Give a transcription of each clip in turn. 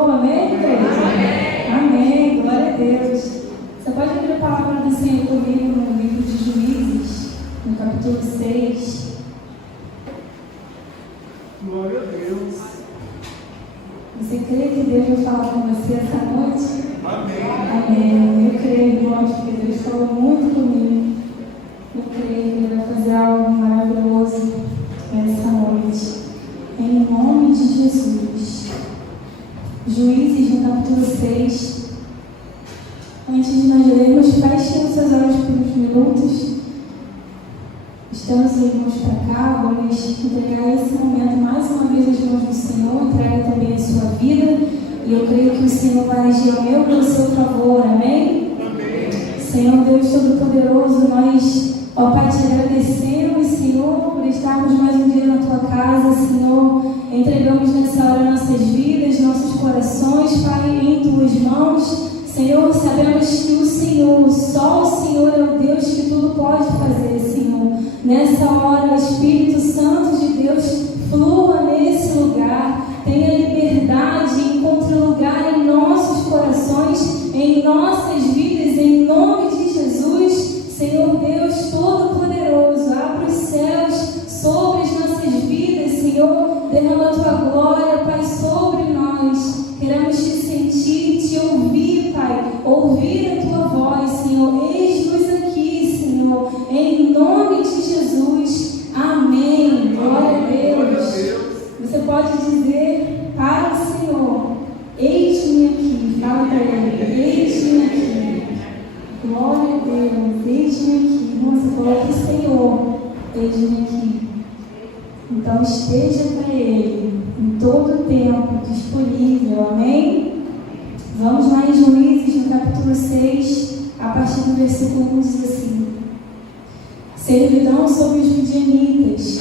ressuscitou, amém, igreja? Amém, glória a Deus. Você pode abrir a palavra do Senhor comigo no livro de Juízes, no capítulo 6. Glória a Deus. Você crê que Deus vai falar com você essa noite? Amém. Amém. Eu creio, irmãos, porque Deus falou muito comigo. Eu creio que Ele vai fazer algo maravilhoso essa noite. Em nome de Jesus. Juízes, no capítulo 6. Antes de nós lermos, feche os seus olhos por uns minutos. Estamos irmãos para cá, vamos entregar esse momento mais uma vez às mãos do Senhor, entrega também a sua vida, e eu creio que o Senhor vai agir ao meu e ao seu favor, amém? Amém. Senhor Deus Todo-Poderoso, nós, ó Pai, te agradecemos, Senhor, por estarmos mais um dia na tua casa, Senhor, entregamos nessa hora nossas vidas, nossos corações, Pai, em tuas mãos. Senhor, sabemos que o Senhor, só o Senhor é o Deus que tudo pode fazer, Senhor. Nessa hora, o Espírito Santo de Deus flua nesse lugar, tenha liberdade, encontre lugar em nossos corações, em nossas vidas, em nome de Jesus. Senhor Deus Todo-Poderoso, abre os céus sobre as nossas vidas, Senhor, derrama a tua glória, Pai, sobre nós. Queremos te sentir, te ouvir, Pai, ouvir a tua voz, Senhor. Eis-nos aqui, Senhor, em nome de Jesus. Amém. Glória a Deus. Você pode dizer para o Senhor: eis-me aqui. Fala para Ele: eis-me aqui. Glória a Deus. Eis-me aqui. Você falou para o Senhor: eis-me aqui. Então esteja para Ele em todo o tempo disponível. Amém? Vamos lá em Juízes, no capítulo 6, a partir do versículo 1, diz assim: servidão sobre os midianitas.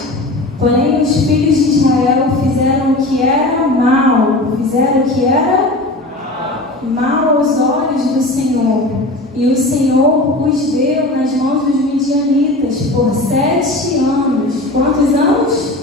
Porém, os filhos de Israel fizeram o que era mal. Fizeram o que era mal aos olhos do Senhor. E o Senhor os deu nas mãos dos midianitas por 7 anos. Quantos anos?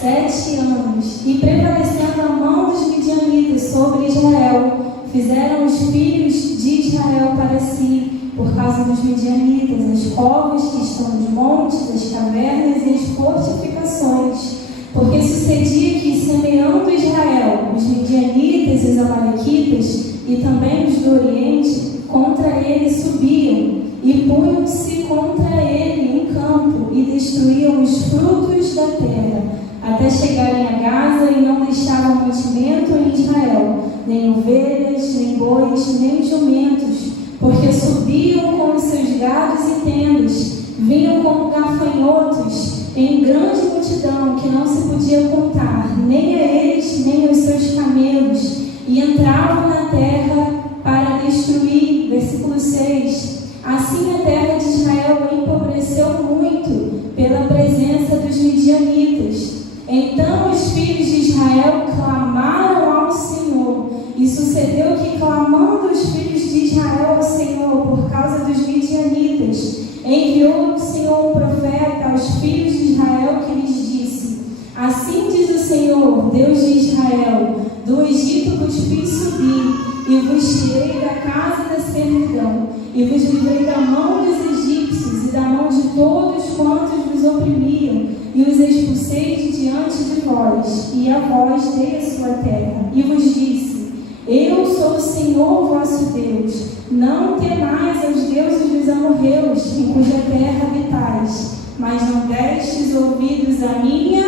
7 anos. E prevalecendo a mão dos midianitas sobre Israel, fizeram os filhos de Israel para si, por causa dos midianitas, as covas que estão nos montes, as cavernas e as fortificações. Porque sucedia que, semeando Israel, os midianitas e os amalequitas, e também os do Oriente, contra ele subiam, e punham-se contra ele em campo, e destruíam os frutos da terra, até chegarem a Gaza, e não deixavam mantimento em Israel, nem ovelhas, nem bois, nem jumentos, porque subiam com os seus gados e tendas, vinham como gafanhotos, em grande multidão que não se podia contar, nem a eles, nem aos seus camelos, e entravam na terra para destruir. Versículo 6. Assim a terra de Israel empobreceu muito pela presença dos midianitas. Então os filhos de Israel clamaram ao Senhor, e sucedeu que, clamando os filhos de Israel ao Senhor por causa dos midianitas, enviou o Senhor um profeta aos filhos de Israel que lhes disse: assim diz o Senhor, Deus de Israel: do Egito vos fiz subir, e vos tirei da casa da servidão, e vos livrei da mão dos egípcios e da mão de todos quantos vos oprimiam, e os expulsei de diante de vós, e a vós dei a sua terra, e vos disse: eu sou o Senhor vosso Deus, não temais aos deuses dos amorreus, em cuja terra habitais, mas não destes ouvidos à minha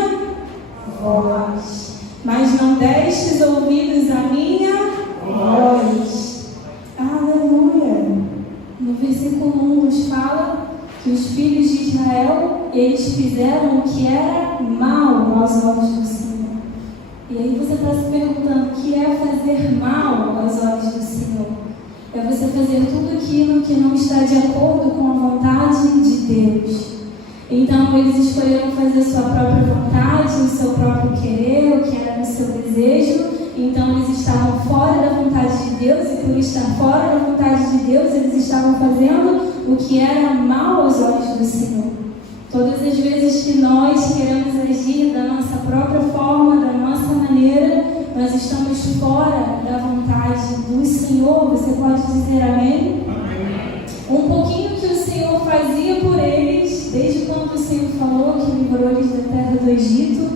voz. Mas não destes ouvidos à minha voz. Aleluia. No versículo 1 nos fala que os filhos de Israel, eles fizeram o que era mal aos olhos do Senhor. E aí você está se perguntando: o que é fazer mal aos olhos do Senhor? É você fazer tudo aquilo que não está de acordo com a vontade de Deus. Então eles escolheram fazer a sua própria vontade, o seu próprio querer, o que era o seu desejo. Então eles estavam fora da vontade de Deus, e por estar fora da vontade de Deus, eles estavam fazendo o que era mal aos olhos do Senhor. Todas as vezes que nós queremos agir da nossa própria forma, da nossa maneira, nós estamos fora Senhor, você pode dizer amém? Amém. Um pouquinho que o Senhor fazia por eles, desde quando o Senhor falou que livrou eles da terra do Egito,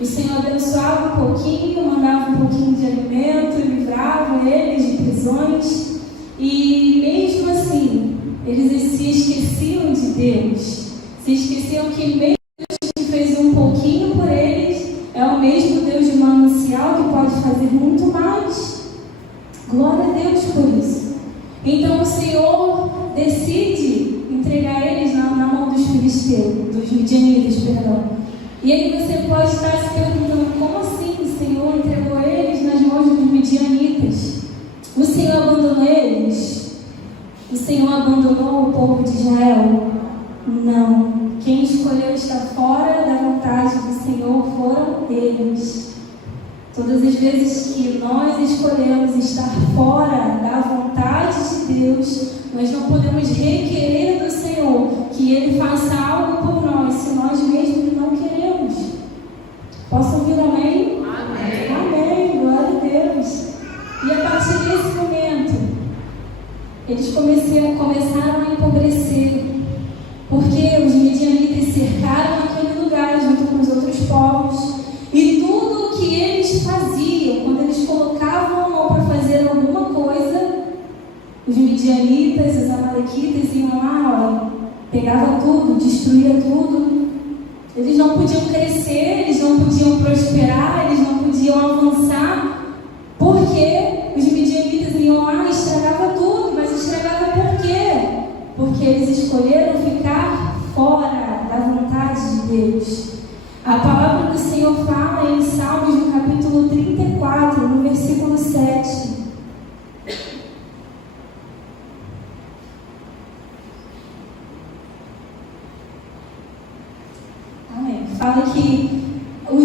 o Senhor abençoava um pouquinho, mandava um pouquinho de alimento, livrava eles de prisões, e mesmo assim, eles se esqueciam de Deus, se esqueciam que mesmo Deus que fez um pouquinho por eles, é o mesmo Deus de manancial que pode fazer muito mais. Glória a Deus por isso. Então o Senhor decide entregar eles na mão dos filisteus, dos midianitas, perdão. E aí você pode estar se perguntando, como assim o Senhor entregou eles nas mãos dos midianitas? O Senhor abandonou eles? O Senhor abandonou o povo de Israel? Não. Quem escolheu estar fora da vontade do Senhor foram eles. Todas as vezes que nós escolhemos estar fora da vontade de Deus, nós não podemos requerer do Senhor que Ele faça algo por nós, se nós mesmos não queremos. Posso ouvir amém? Amém. Amém, glória a Deus. E a partir desse momento, eles começaram a empobrecer, porque os midianitas cercaram aquele lugar junto com os outros povos, e tudo o que eles faziam, quando eles colocavam a mão para fazer alguma coisa, os midianitas, os amalequitas iam lá, pegavam tudo, destruíam tudo. Eles não podiam crescer, eles não podiam prosperar, eles não podiam avançar, porque os midianitas iam lá e estragavam tudo. Mas estragava por quê? Porque eles escolheram ficar fora da vontade de Deus. A palavra do Senhor fala em Salmos, no capítulo 34, no versículo 7. Amém. Fala que o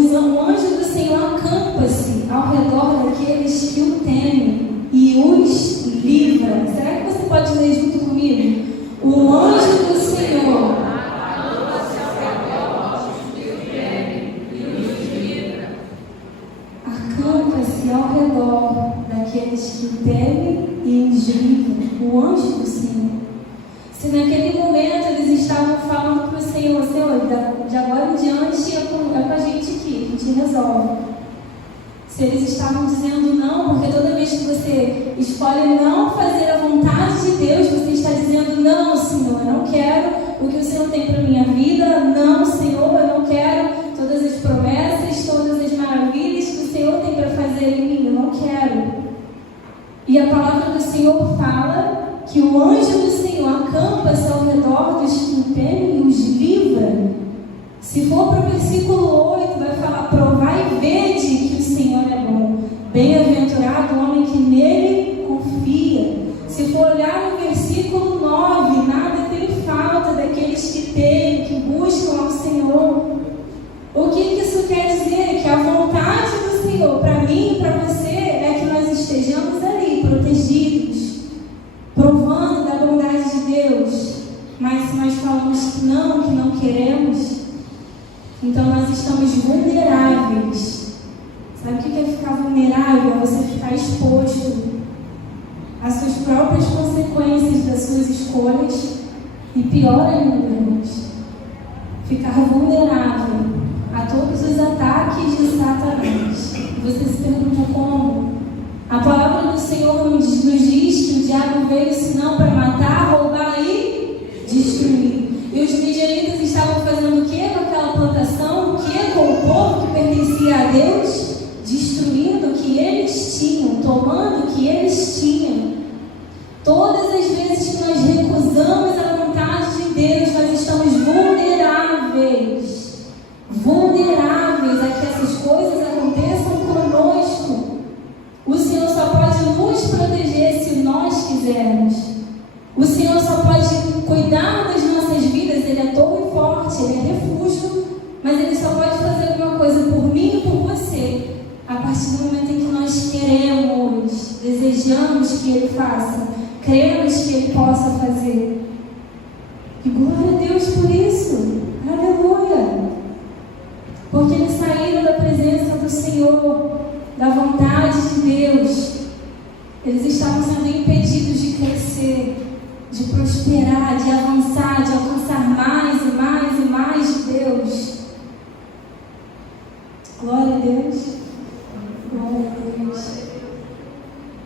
anjo do Senhor acampa-se ao redor daqueles que o temem e os livra. Será que você pode ler junto comigo? O anjo do Senhor acampa-se ao redor daqueles que o temem e os livra. O anjo do Senhor. Se naquele momento eles estavam falando para o Senhor, Senhor, de agora em diante é com a gente aqui, a gente resolve. Se eles estavam dizendo não, porque toda vez que você escolhe não fazer a vontade de Deus, você está dizendo não, Senhor, eu não quero o que o Senhor tem para a minha vida, não, Senhor, eu não quero todas as promessas, todas as maravilhas que o Senhor tem para fazer em mim, eu não quero. E a palavra do Senhor fala que o anjo do Senhor acampa-se ao redor dos que o temem e os livra. Se for para o versículo 8, vai falar: provai e vede que o Senhor é bom. Bem-aventurado o homem que nele confia. Se for olhar no versículo 9, nada tem falta daqueles que temem, que buscam ao Senhor. O que isso quer dizer? Que a vontade do Senhor para mim e para você é que nós estejamos ali, protegidos, provando da bondade de Deus. Mas se nós falamos que não queremos, então nós estamos vulneráveis. Sabe o que é ficar vulnerável? É você ficar exposto às suas próprias consequências das suas escolhas. E pior ainda, irmãos, ficar vulnerável a todos os ataques de Satanás. Você se pergunta como? A palavra do Senhor nos diz que o diabo veio senão para matar, roubar e destruir. E os midianitas estavam fazendo o que com aquela plantação? O que com o povo que pertencia a Deus? Destruindo o que eles tinham, tomando o que eles tinham. Todas as vezes que nós recusamos a vontade de Deus, nós estamos vulneráveis. Vulneráveis a que essas coisas aconteçam conosco. O Senhor só pode nos proteger se nós quisermos. O Senhor só pode cuidar das nossas vidas. Ele é tão forte, Ele é refúgio, mas Ele só pode fazer alguma coisa por mim e por você a partir do momento em que nós queremos, desejamos que Ele faça, cremos que Ele possa fazer. E glória a Deus por isso. Aleluia. Porque eles saíram da presença do Senhor, da vontade de Deus. Eles estavam sendo impedidos de crescer, de prosperar, de avançar, de alcançar mais e mais e mais de Deus. Glória a Deus. Glória a Deus.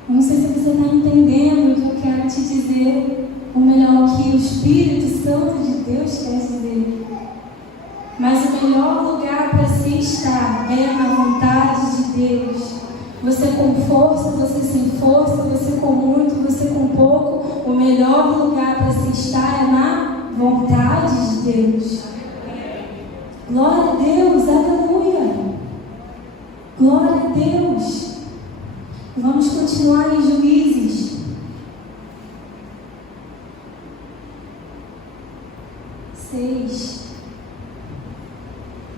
Eu não sei se você está entendendo o que eu quero te dizer, ou melhor, o que o Espírito Santo de Deus quer dizer. Mas o melhor lugar para se estar é na vontade de Deus. Você com força, você sem força, você com muito, você com pouco, o melhor lugar para se estar é na vontade de Deus. Glória a Deus, aleluia. Glória a Deus. Vamos continuar em Juízes. 6.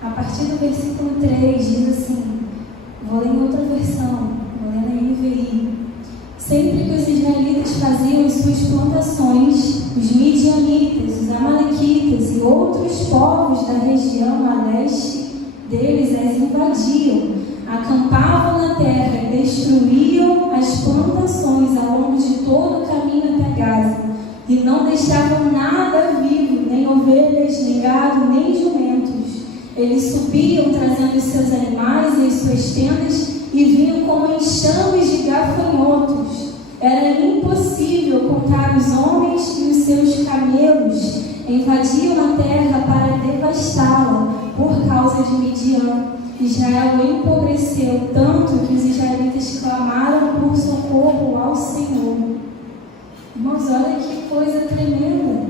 A partir do versículo 3 diz assim, vou ler em outra versão, vou ler na NVI. Sempre que os israelitas faziam as suas plantações, os midianitas, os amalequitas e outros povos da região a leste deles as invadiam, acampavam na terra e destruíam as plantações ao longo de todo o caminho até Gaza, e não deixavam nada vivo, nem ovelhas, nem gado, nem jumentos. Eles subiam trazendo os seus animais e as suas tendas e vinham como enxames de gafanhotos. Era impossível contar os homens e os seus camelos. Invadiam a terra para devastá-la por causa de Midian. Israel empobreceu tanto que os israelitas clamaram por socorro ao Senhor. Irmãos, olha que coisa tremenda.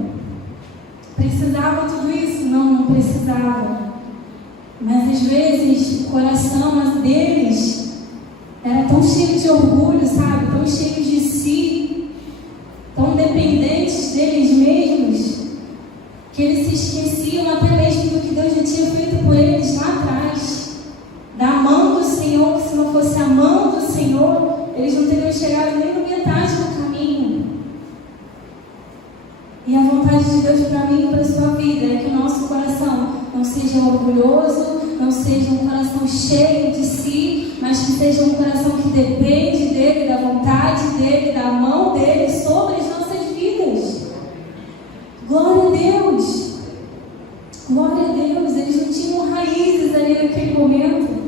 Precisava tudo isso? Não precisava. Mas às vezes o coração deles era tão cheio de orgulho, sabe? Tão cheio de si, tão dependentes deles mesmos, que eles se esqueciam até mesmo do que Deus já tinha feito por eles lá atrás. Da mão do Senhor, que se não fosse a mão do Senhor, eles não teriam chegado nem na metade do caminho. E a vontade de Deus para mim e para a sua vida é que o nosso coração não seja orgulhoso, não seja um coração cheio de si, mas que seja um coração que depende dele, da vontade dele, da mão dele sobre as nossas vidas. Glória a Deus! Glória a Deus! Eles não tinham raízes ali naquele momento.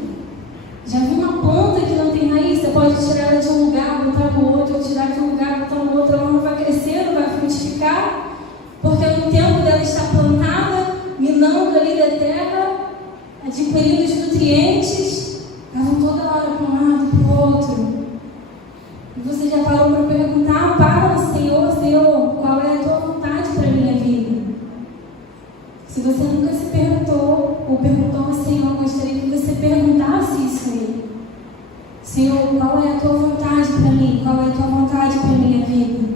Já viu uma planta que não tem raiz? Você pode tirar ela de um lugar, botar no outro, ou tirar de um lugar, botar no outro, ela não vai crescer, não vai frutificar, porque no tempo dela está plantada, minando ali da terra, adquirindo os nutrientes, estavam toda hora para um lado, para o outro. E você já parou para perguntar para o Senhor, Senhor, qual é a tua vontade para a minha vida? Se você nunca se perguntou, ou perguntou ao Senhor, gostaria que você perguntasse isso a Ele. Senhor, qual é a tua vontade para mim? Qual é a tua vontade para a minha vida?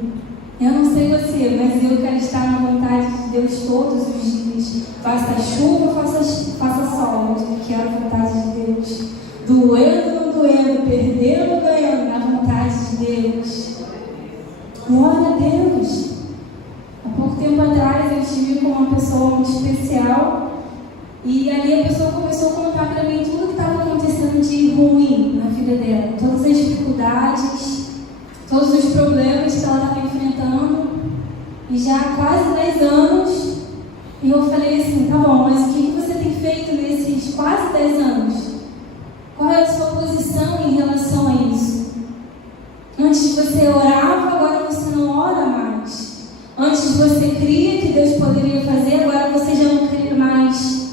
Eu não sei você, mas eu quero estar na vontade de Deus todos os dias. Faça chuva, faça sol, eu quero a vontade de Deus. Doendo ou não doendo, perdendo ou ganhando, na vontade de Deus. Glória a Deus. Há pouco tempo atrás eu estive com uma pessoa muito especial e ali a pessoa começou a contar para mim tudo que estava acontecendo de ruim na vida dela. Todas as dificuldades, todos os problemas que ela estava enfrentando, e já há quase 10 anos, e eu falei assim, tá bom, mas o que você tem feito nesses quase 10 anos? Qual é a sua posição em relação a isso? Antes você orava, agora você não ora mais. Antes você cria que Deus poderia fazer, agora você já não crê mais.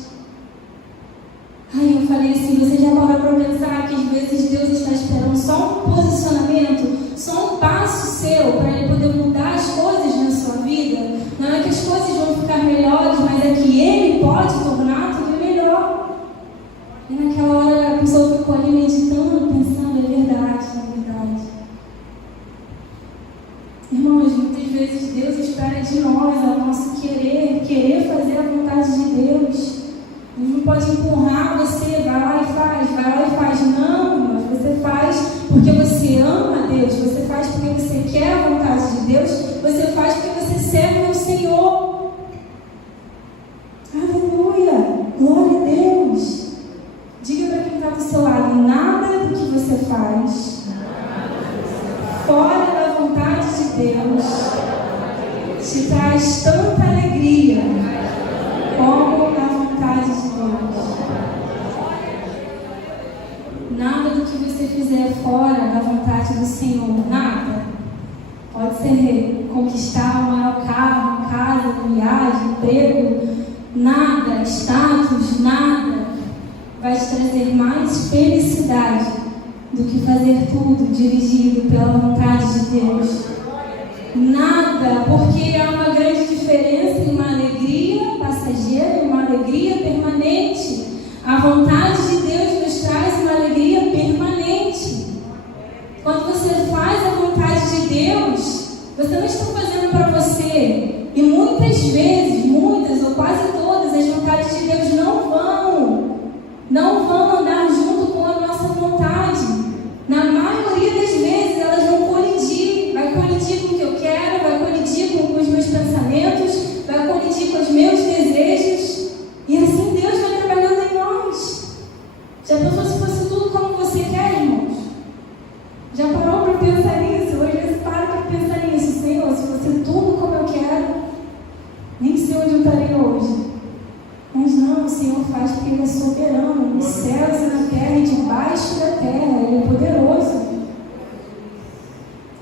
Aí eu falei assim, você já parou para pensar que às vezes Deus está esperando só um posicionamento, só um passo seu para Ele poder mudar as coisas na sua vida? Não é que as coisas vão ficar melhores, mas é que Ele pode tornar tudo melhor. E naquela hora a pessoa ficou ali meditando, pensando, é verdade, é verdade. Irmãos, muitas vezes Deus espera de nós, ao nosso querer fazer a vontade de Deus. Ele não pode empurrar você, vai lá e faz. Não, irmãos, você faz porque você ama a Deus, você faz porque você quer a vontade de Deus, você faz porque você serve ao Senhor. Aleluia! Glória a Deus! Diga para quem está do seu lado, nada do que você faz fora te traz tanta alegria como a vontade de Deus. Nada do que você fizer fora da vontade do Senhor, nada. Pode ser conquistar o maior carro, casa, viagem, emprego, nada, status, nada vai te trazer mais felicidade do que fazer tudo dirigido pela vontade de Deus. Nada, porque há uma grande diferença em uma alegria passageira e uma alegria permanente. A vontade de Deus nos traz uma alegria permanente. Quando você faz a vontade de Deus, você não está fazendo para você. E muitas vezes, muitas ou quase todas, as vontades de Deus não vão andar junto com a nossa vontade. Na maioria das vezes, elas vão colidir. Vai colidir com o que eu quero, vai colidir com os meus pensamentos, vai colidir com os meus desejos. E assim Deus vai trabalhando em nós. Já pensou se fosse tudo como você quer, irmãos? Já parou para pensar nisso? Hoje você para para pensar nisso. Senhor, se fosse tudo como eu quero, nem sei onde eu estaria hoje. Mas não, o Senhor faz porque Ele é soberano, nos céus e na terra e debaixo da terra. Ele é poderoso.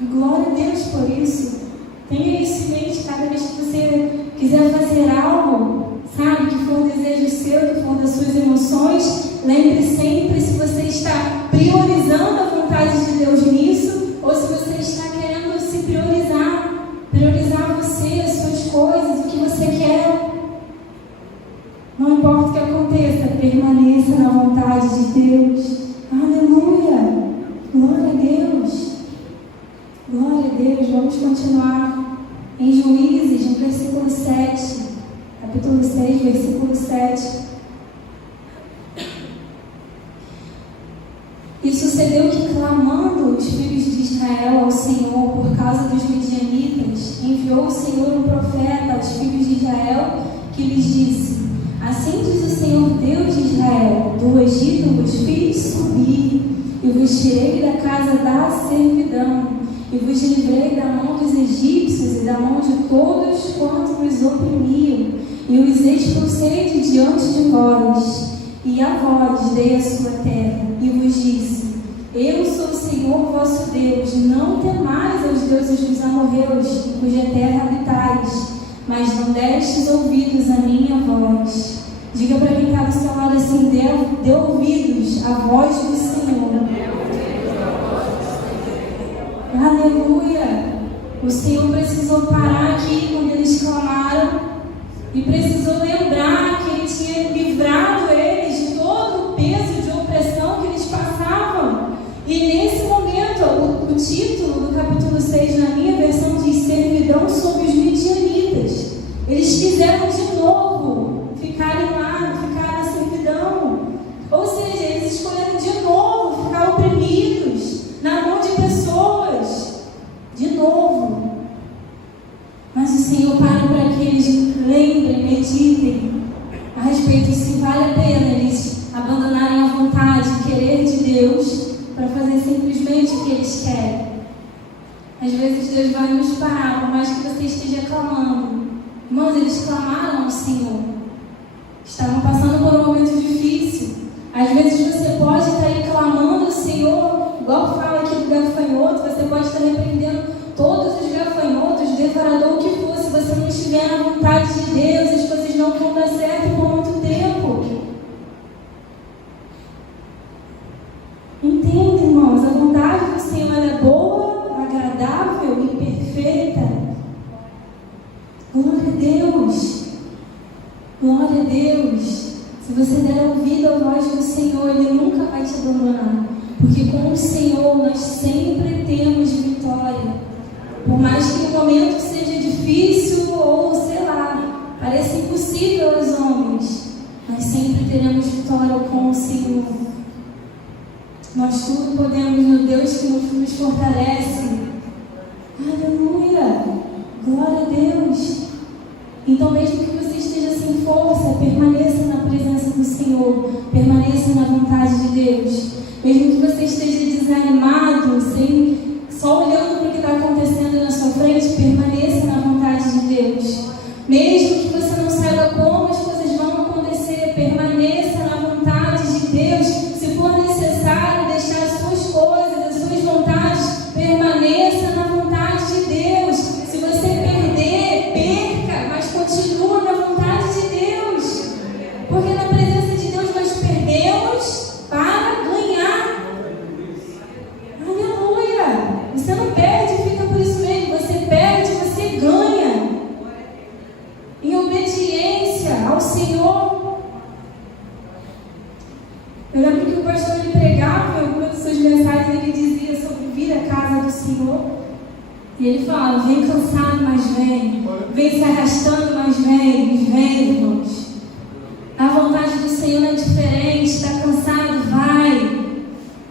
E glória a Deus por isso. Tenha isso em mente cada vez que você quiser fazer algo, sabe, que for um desejo seu, que for das suas emoções. Lembre sempre se você está priorizando a vontade de Deus nisso, ou se você está querendo se priorizar você, as suas coisas, o que você quer. Não importa o que aconteça, permaneça na vontade de Deus. Aleluia! Glória a Deus! Glória a Deus! Vamos continuar em Juízes, no versículo 7, capítulo 6, versículo 7. E sucedeu que, clamando os filhos de Israel ao Senhor por causa dos midianitas, enviou o Senhor um profeta aos filhos de Israel, que lhes disse: Assim diz o Senhor Deus de Israel: Do Egito vos fiz subir, e vos tirei da casa da servidão, e vos livrei da mão dos egípcios e da mão de todos quantos vos oprimiam, e os expulsei de diante de vós, e a vós dei a sua terra, e vos disse: Eu sou o Senhor vosso Deus, não temais aos deuses dos amorreus, em cuja terra habitais, mas não destes ouvidos à minha voz. Diga para quem está do seu lado assim: dê ouvidos à voz do Senhor. Aleluia! O Senhor precisou parar aqui quando eles clamaram e precisou lembrar que Ele tinha livrado eles de todo o peso de opressão que eles passavam. E nesse momento, o título do capítulo 6 na minha versão diz: Servidão sobre os midianitas. Eles quiseram de novo ficarem lá, ficar na servidão. Ou seja, eles escolheram de novo ficar oprimidos na mão de pessoas. De novo. Mas o Senhor para que eles lembrem, meditem a respeito se vale a pena eles abandonarem a vontade e querer de Deus para fazer simplesmente o que eles querem. Às vezes Deus vai nos parar, por mais que você esteja clamando. Irmãos, eles clamaram ao Senhor. Estavam passando por um momento difícil. Às vezes você pode estar aí clamando ao Senhor, igual fala aqui do gafanhoto, você pode estar repreendendo todos os gafanhotos, devorador, o que for. Se você não estiver na vontade de Deus, as coisas não vão dar certo por muito tempo. Entende, irmãos? A vontade do Senhor é boa, agradável e perfeita. Glória a Deus. Glória a Deus. Se você der ouvido à voz do Senhor, Ele nunca vai te abandonar. Porque com o Senhor nós sempre temos vitória. Por mais que o momento seja difícil ou, sei lá, pareça impossível aos homens, nós sempre teremos vitória com o Senhor. Nós tudo podemos no Deus que nos fortalece. Aleluia! Glória a Deus! Então, mesmo que você esteja sem força, permaneça na presença do Senhor, permaneça na vontade de Deus. Mesmo que você esteja desanimado, só olhando para o que está acontecendo na sua frente, permaneça na vontade de Deus. Eu lembro que o pastor ele pregava em alguma de suas mensagens, ele dizia sobre vir à casa do Senhor. E ele falava: vem cansado, mas vem. Vem se arrastando, mas vem, irmãos. A vontade do Senhor é diferente. Está cansado? Vai.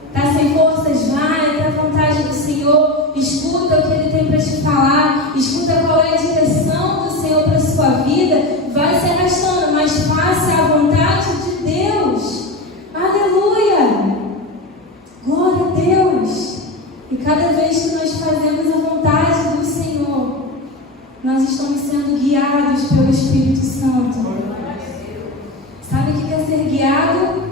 Está sem forças? Vai. Até a vontade do Senhor. Escuta o que Ele tem para te falar. Escuta qual é a direção do Senhor para a sua vida. Vai se arrastando, mas faça a vontade de Deus. Aleluia! Glória a Deus! E cada vez que nós fazemos a vontade do Senhor, nós estamos sendo guiados pelo Espírito Santo. Sabe o que é ser guiado?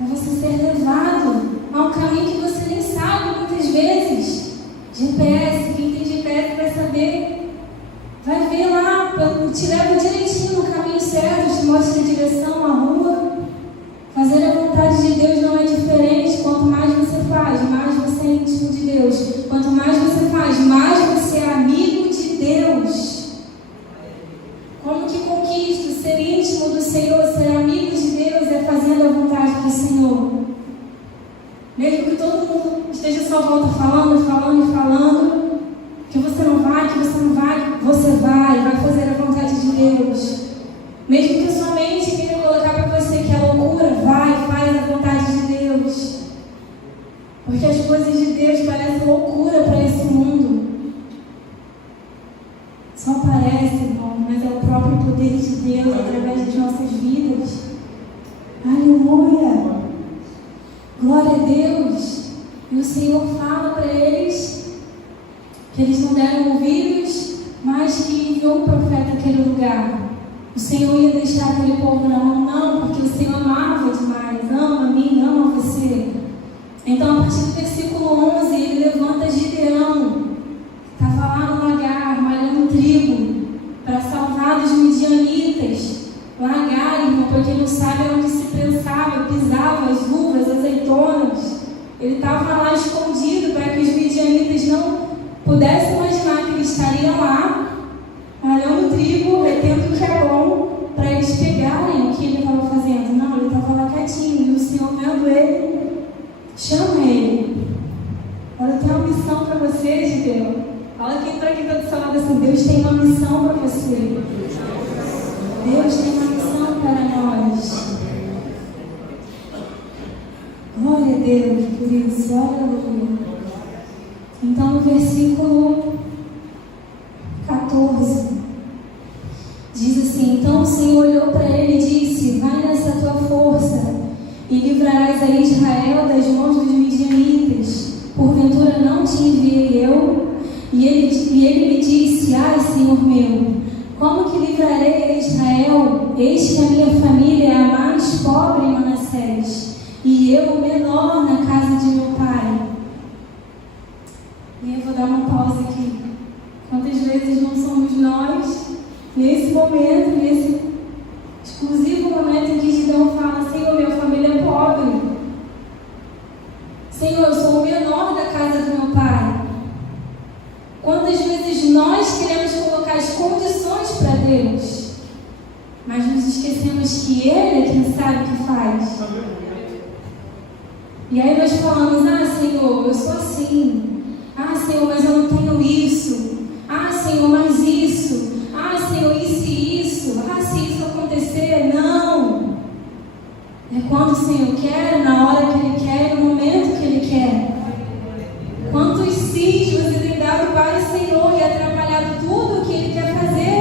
É você ser levado a um caminho que você nem sabe muitas vezes. GPS, quem tem GPS vai saber. Vai ver lá, te leva direitinho no caminho certo, te mostra a direção, a rua. Fazer a vontade de Deus não é diferente. Quanto mais você faz, mais você é íntimo de Deus. Quanto mais você faz, mais você é amigo de Deus. Como que conquisto ser íntimo do Senhor, ser amigo de Deus, é fazendo a vontade do Senhor. Mesmo que todo mundo esteja à sua volta falando, que você não vai, você vai fazer a vontade de Deus. Mesmo que a sua mente queira colocar para você que é loucura, faz a vontade de Deus. Porque as coisas de Deus parecem loucura para esse mundo. Só parece, irmão, mas é o próprio poder de Deus através das nossas vidas. Aleluia! Glória a Deus! E o Senhor fala para eles que eles não deram ouvidos, mas que enviou um profeta àquele lugar. O Senhor ia deixar aquele povo na mão? Não, porque o Senhor amava demais, ama a mim, ama você. Então, a partir do versículo 11, ele levanta Gideão, que estava lá no lagar, malhando trigo, para salvar dos midianitas. Lagar, irmão, para quem não sabe, é onde se pensava, pisava as uvas, azeitonas. Ele estava lá escondido para que os midianitas não pudessem imaginar que ele estaria lá, malhando trigo, retendo o que é bom, para eles pegarem o que ele estava fazendo. Não, ele estava lá quietinho, e o Senhor vendo ele, chama ele. Olha, eu tenho uma missão para você, Gideão. Fala aqui para quem está do seu lado assim: Deus tem uma missão para você. Deus tem uma missão para nós. Glória a Deus por isso, aleluia. Então, no versículo 14, diz assim: então o Senhor olhou para ele e disse: vai nessa tua força e livrarás a Israel das mãos dos midianitas. Porventura não te enviei eu? E ele me disse: ai, Senhor meu, como que livrarei a Israel? Eis que a minha família é a mais pobre em Manassés, e eu o menor na casa de meu pai. E eu vou dar uma pausa aqui. Quantas vezes não somos nós, nesse momento, nesse exclusivo momento em que Gideão fala: Senhor, minha família é pobre. Senhor, eu sou o menor da casa do meu pai. Quantas vezes nós queremos colocar as condições para Deus, mas nos esquecemos que Ele é quem sabe o que faz. E aí nós falamos: ah, Senhor, eu sou assim. Ah, Senhor, mas eu não tenho isso. Ah, Senhor, mas isso. Ah, Senhor, isso e isso. Ah, se isso acontecer. Não. É quando o Senhor quer, na hora que Ele quer, no momento que Ele quer. Quantos sis você tem dado para o Senhor e atrapalhado tudo o que Ele quer fazer?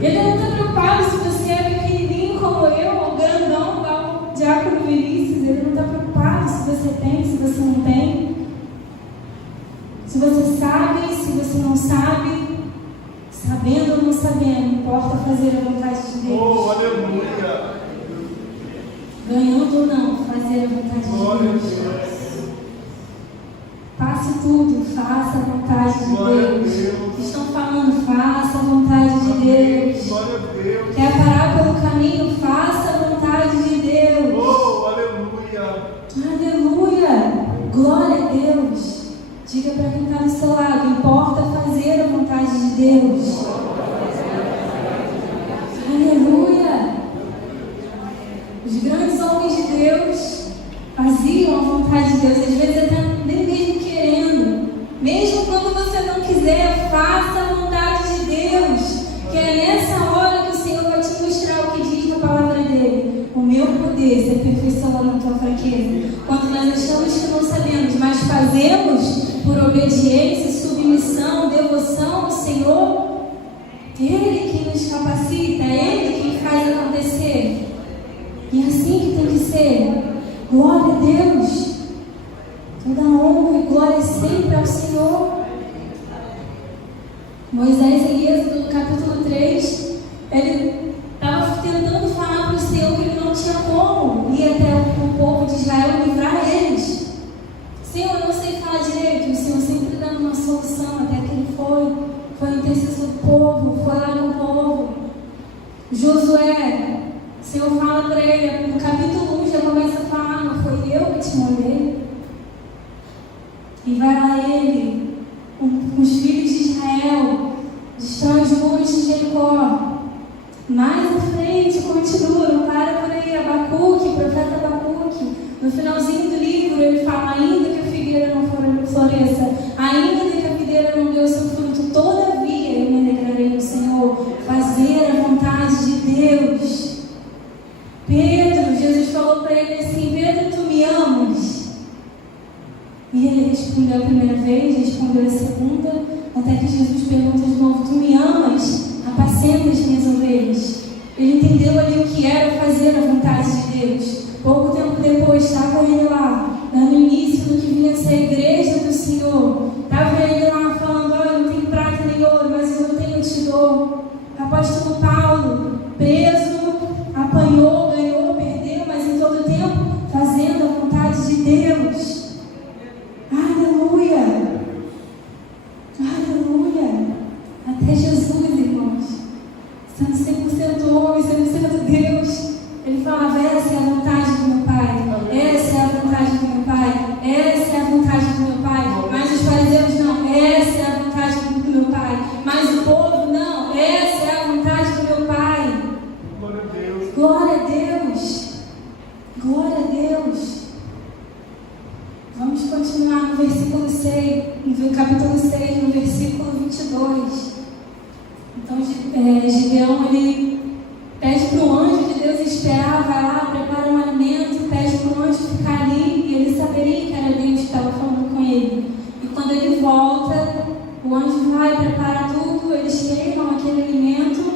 Ele não está preocupado se você é pequenininho como eu, ou grandão, igual o Diácono Vinícius. Ele não está preocupado se você tem, se você não tem. Se você sabe, se você não sabe, sabendo ou não sabendo, importa fazer a vontade de Deus. Oh, aleluia! Ganhando ou não, fazer a vontade de Deus. Passe tudo, faça a vontade de Deus. Estão falando: faça a vontade de Deus. Quer parar pelo caminho? Faça a vontade de Deus. Oh, aleluia! Aleluia! Glória a Deus! Diga para quem está do seu lado: importa fazer a vontade de Deus. Aleluia! Os grandes homens de Deus faziam a vontade de Deus, às vezes até nem mesmo querendo. Mesmo quando você não quiser, faça a vontade de Deus, que é nessa hora que o Senhor vai te mostrar o que diz na palavra dele. O meu poder se aperfeiçoa na tua fraqueza. Quando nós achamos que não sabemos, mas fazemos por obediência, submissão, devoção ao Senhor, Ele que nos capacita, Ele que faz acontecer. E é assim que tem que ser. Glória a Deus. Toda honra e glória sempre ao Senhor. Moisés, em Êxodo, capítulo 3, ele estava tentando falar para o Senhor que ele não tinha como ir até o povo de Israel e livrar eles. Senhor, eu não sei falar direito. O Senhor sempre dando uma solução, até que ele foi o intercessor do povo, foi lá no povo. Josué, o Senhor fala para ele, no capítulo 1 já começa a falar: não foi eu que te mandei? E vai lá ele, com os filhos de Israel, destrói os muros de Jericó. Mais à frente, continua, não para por aí. Abacuque, profeta Abacuque, no finalzinho do livro ele fala: ainda que a figueira não floresça, ainda que a videira não dê seu fruto, todavia eu me alegrarei no Senhor, fazer a vontade de Deus. Pedro, Jesus falou para ele assim: Pedro, tu me amas? E ele respondeu a primeira vez, respondeu a segunda, até que Jesus pergunta de novo: tu me amas? Apacenta as minhas ovelhas. Ele entendeu ali o que era fazer a vontade de Deus. Pouco tempo depois, estava ele lá, dando início no que vinha a ser a igreja do Senhor. Estava ele lá falando: olha, não tenho prata nem ouro, mas eu tenho, te dou. Apóstolo Paulo, preso, apanhou, ganhou, perdeu, mas em todo tempo fazendo a vontade de Deus. Aleluia! Aleluia! Até Jesus, irmãos, sendo 100% homem, 100% Deus, ele falava: essa é a vontade do meu Pai, essa é a vontade do meu Pai, essa é a vontade do meu Pai. Mas os fariseus não, essa é a vontade do meu Pai. Mas o povo não, essa é a vontade do meu Pai. Glória a Deus. Glória a Deus. Glória a Deus. Vamos continuar no versículo 6, no capítulo 6, no versículo 22. Então, Gideão, ele pede para o anjo de Deus esperar, vai lá, prepara um alimento, pede para o anjo ficar ali, e ele saberia que era Deus que estava falando com ele. E quando ele volta, o anjo vai, prepara tudo, eles queimam aquele alimento,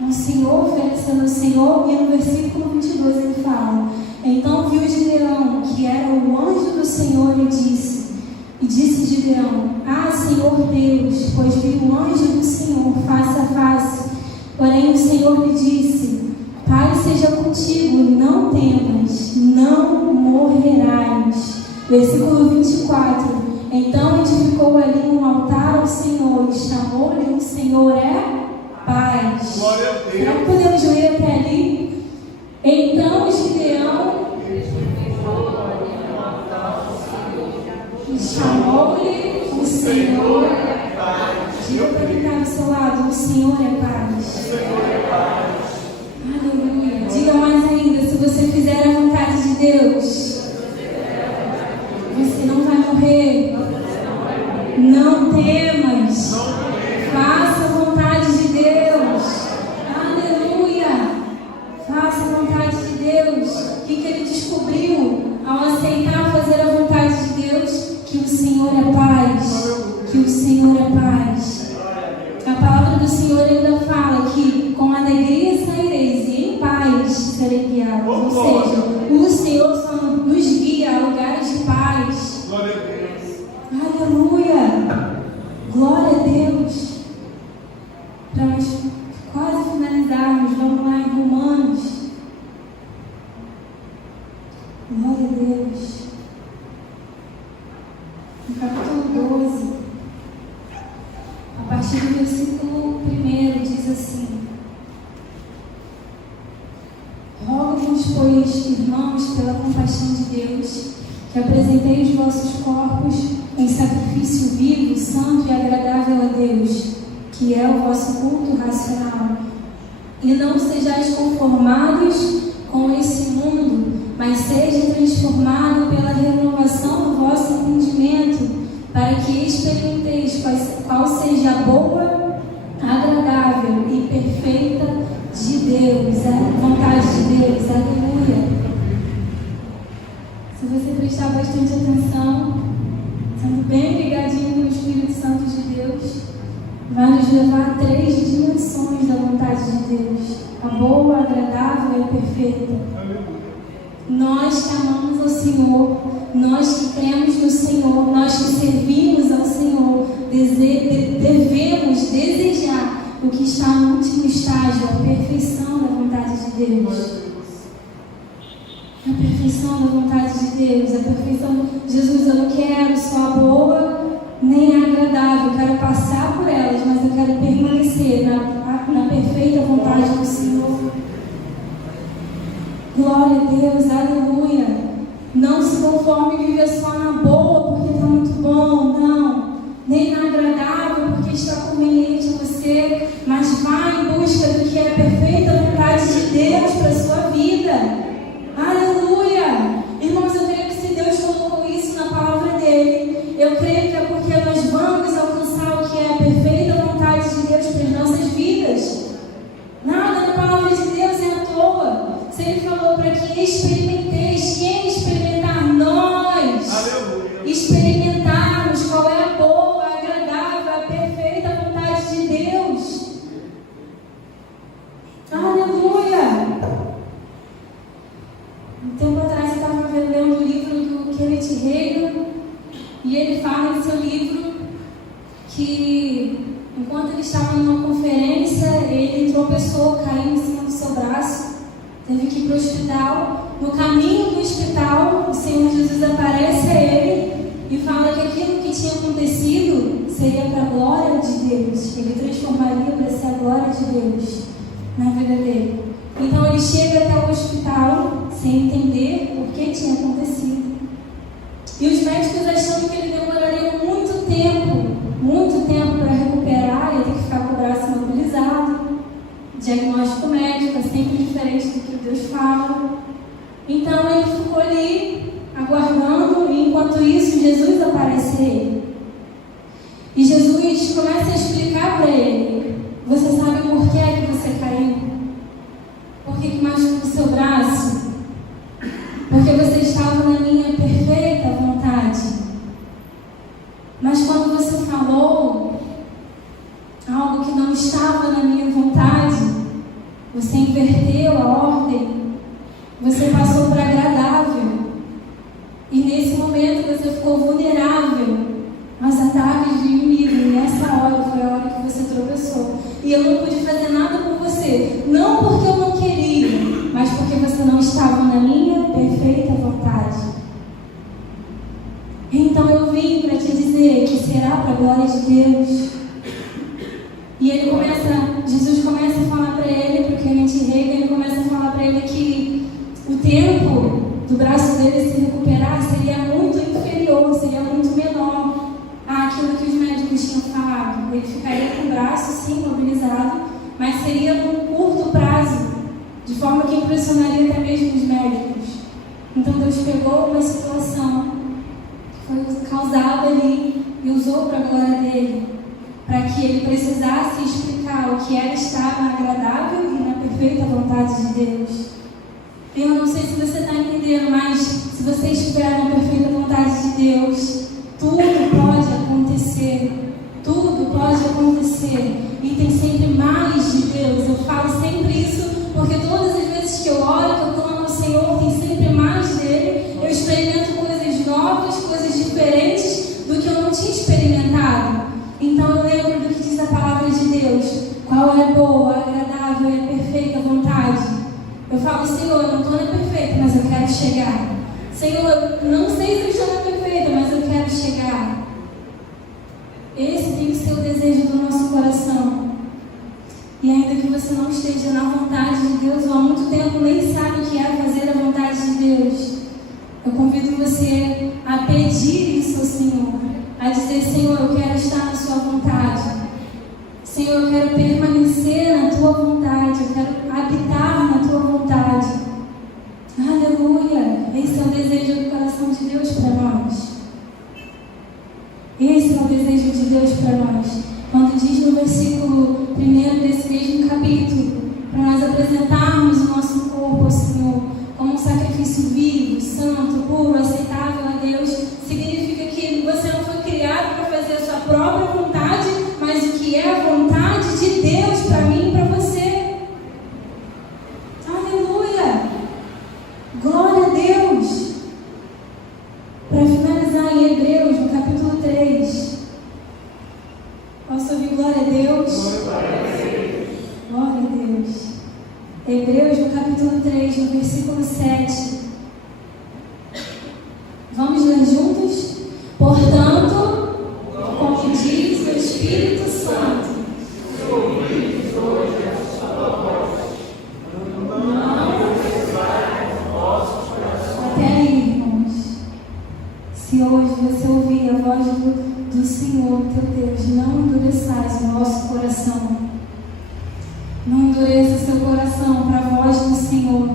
o Senhor, oferecendo ao Senhor, e no versículo 22 ele fala: então viu Gideão, que era o anjo do Senhor, e disse Gideão: ah, Senhor Deus, pois vi o anjo do Senhor face a face. Porém o Senhor lhe disse: Pai seja contigo, não temas, não morrerás. Versículo 24. Então edificou ali um altar ao Senhor, e chamou-lhe: o Senhor é paz. Glória a Deus. Será que podemos ler até ali? Então Gideão chamou-lhe: o Senhor é paz. Diga para quem está do seu lado: o Senhor é paz. O Senhor é paz. Aleluia. Diga mais ainda: se você fizer a vontade de Deus, você não vai morrer. Não temas. Faça a vontade de Deus. Aleluia. Faça a vontade de Deus. O que ele descobriu ao aceitar fazer a vontade de Deus? Que o Senhor é paz. Que o Senhor é paz. A palavra do Senhor ainda fala que com alegria saireis e em paz serei guiados. Ou seja, o Senhor só nos guia a lugares de paz. Glória a Deus. Aleluia. Glória a Deus. Para nós quase finalizarmos, vamos lá em Romanos. Glória a Deus. No capítulo 12, a partir do versículo 1, diz assim: rogo-vos, pois, irmãos, pela compaixão de Deus, que apresenteis os vossos corpos em sacrifício vivo, santo e agradável a Deus, que é o vosso culto racional. E não sejais conformados com esse mundo, mas seja transformado pela renovação do vosso entendimento, para que experimenteis qual seja a boa, agradável e perfeita de Deus, a vontade de Deus. Aleluia. Se você prestar bastante atenção, sendo bem ligadinho no Espírito Santo de Deus, vai nos levar a 3 dimensões da vontade de Deus: a boa, a agradável e a perfeita. Nós que amamos ao Senhor, nós que cremos no Senhor, nós que servimos ao Senhor, devemos desejar o que está no último estágio, a perfeição da vontade de Deus. A perfeição da vontade de Deus, a perfeição. Jesus, eu não quero só a boa nem a agradável, eu quero passar por elas, mas eu quero permanecer na perfeita vontade do Senhor. Glória a Deus, aleluia. Não se conforme viver só na boa porque está muito bom, não. Nem na agradável porque está conveniente a você, mas vá em busca do que é a perfeita vontade de Deus para a sua vida. Aleluia. Irmãos, eu creio que se Deus colocou isso na palavra dele, eu creio que é porque nós vamos alcançar o que é a perfeita vontade de Deus para as nossas vidas. Nada na palavra de Deus é à toa. Se Ele falou para que experimenteis, quem experimentar? Nós. Aleluia. Experimentarmos qual é a boa, a agradável, a perfeita vontade de Deus. Aleluia. Um tempo atrás eu estava lendo o livro do Kenneth Hagin, e ele fala em seu livro que enquanto ele estava numa conferência, ele tropeçou, caiu em cima do seu braço, teve que ir para o hospital. No caminho do hospital, o Senhor Jesus aparece a ele e fala que aquilo que tinha acontecido seria para a glória de Deus. Ele transformaria para ser a glória de Deus na vida dele. Então ele chega até o hospital sem entender o que tinha acontecido. E os médicos achando que ele demoraria muito tempo para recuperar, ia ter que ficar com o braço imobilizado. Diagnóstico médico é sempre diferente do que Deus fala. Então ele ficou ali aguardando, e enquanto isso Jesus aparece a ele. E Jesus começa a explicar para ele: você sabe por que é que você caiu? Por que machucou o seu braço? Porque você estava na minha perfeita vontade. Mas quando você falou algo que não estava na minha vontade, você inverteu a ordem, você passou para agradável, e nesse momento você ficou vulnerável aos ataques do inimigo. E nessa hora foi a hora que você tropeçou, e eu não pude fazer nada por você, não porque eu não queria, mas porque você não estava na minha perfeita vontade. Então eu vim para te dizer que será para a glória de Deus. E Jesus começa a falar para ele, porque ele começa a falar para ele que o tempo do braço dele se recuperar seria muito inferior, seria muito menor àquilo que os médicos tinham falado. Ele ficaria com o braço sim mobilizado, mas seria num curto prazo, de forma que impressionaria até mesmo os médicos. Então Deus pegou uma situação que foi causada ali e usou para a glória dele, para que ele precisasse explicar o que era estar na agradável e na perfeita vontade de Deus. Eu não sei se você está entendendo, mas se você estiver na perfeita vontade de Deus, tudo pode acontecer. Tudo pode acontecer. E tem sempre mais de Deus. Eu falo sempre isso porque todas as vezes que eu oro, que eu clamo ao Senhor, tem sempre mais dele. Eu experimento coisas novas, coisas diferentes do que eu não tinha experimentado. Então eu lembro do que diz a palavra de Deus: qual é a boa, agradável e perfeita vontade. Eu falo: Senhor, eu não estou na perfeita, mas eu quero chegar. Senhor, eu não sei se eu estou na perfeita, mas eu quero chegar. Esse tem que ser o desejo do nosso coração. E ainda que você não esteja na vontade de Deus, ou há muito tempo nem sabe o que é fazer a vontade de Deus, eu convido você a pedir isso ao Senhor, a dizer: Senhor, eu quero estar na sua vontade. Senhor, eu quero permanecer na tua vontade, eu quero habitar na tua vontade. Aleluia! Esse é o desejo do coração de Deus para nós. Esse é o desejo de Deus para nós. Quando diz no versículo 1 desse mesmo capítulo, para nós apresentarmos o nosso corpo ao Senhor como um sacrifício vivo, santo, puro, aceitável a Deus, significa que você não foi criado para fazer a sua própria vontade, mas o que é a vontade de Deus para mim e para você. Aleluia! Glória a Deus! Para finalizar em Hebreus, no capítulo 3. Posso ouvir glória a Deus? Glória a Deus. Hebreus, no capítulo 3, no versículo 7. Vamos ler juntos? Portanto, como diz o Espírito Santo, até aí, irmãos. Se hoje você ouvir a voz do Senhor, teu Deus, não endureçais o nosso coração. Não endureça seu coração para a voz do Senhor,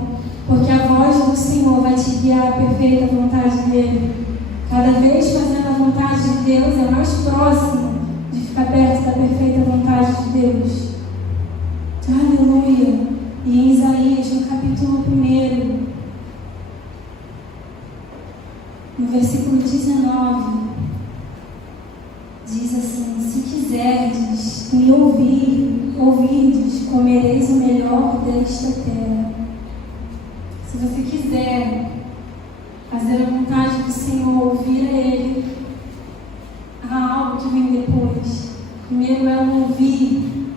porque a voz do Senhor vai te guiar à perfeita vontade dele. Cada vez fazendo a vontade de Deus é mais próximo de ficar perto da perfeita vontade de Deus. Aleluia! E em Isaías, no capítulo 1, no versículo 19, diz assim: se quiserdes me ouvirdes, comereis o melhor desta terra. Se você quiser fazer a vontade do Senhor, ouvir a Ele, há algo que vem depois. Primeiro é o ouvir.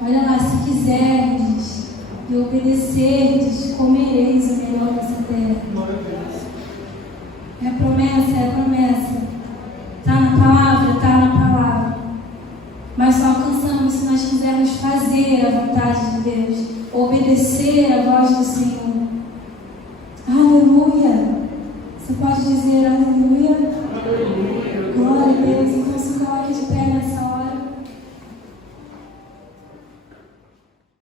Olha lá, se quiserdes e obedecerdes, comereis o melhor dessa terra. É a promessa, é a promessa. Está na palavra, está na palavra. Mas só alcançamos se nós quisermos fazer a vontade de Deus, obedecer a voz do Senhor. Aleluia! Você pode dizer aleluia? Aleluia! Glória a